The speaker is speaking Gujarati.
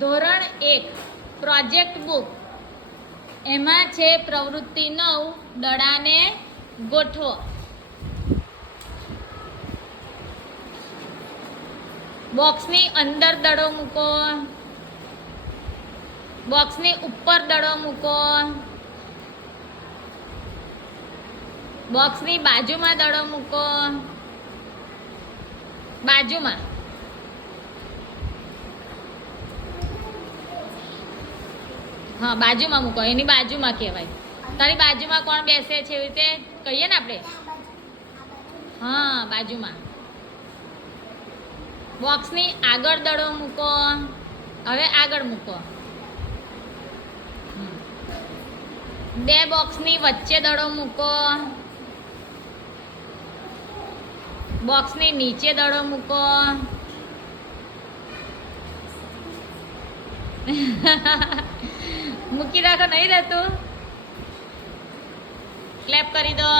ધોરણ 1 પ્રોજેક્ટ બુક એમાં છે પ્રવૃત્તિ 9 દડાને ગોઠવો. બોક્સની અંદર દડો મૂકો, બોક્સની ઉપર દડો મૂકો, બોક્સની બાજુમાં દડો મૂકો, બાજુમાં. હા, બાજુમાં મૂકો, એની બાજુમાં કહેવાય. તારી બાજુમાં કોણ બેસે છે એવી રીતે કહીએ ને આપણે. હા, બાજુમાં. બોક્સની આગળ દડો મૂકો. હવે આગળ મૂકો. બે બોક્સની વચ્ચે દડો મૂકો, બોક્સની નીચે દડો મૂકો. મૂકી રાખો, નહીં રહેતું. ક્લેપ કરી દો.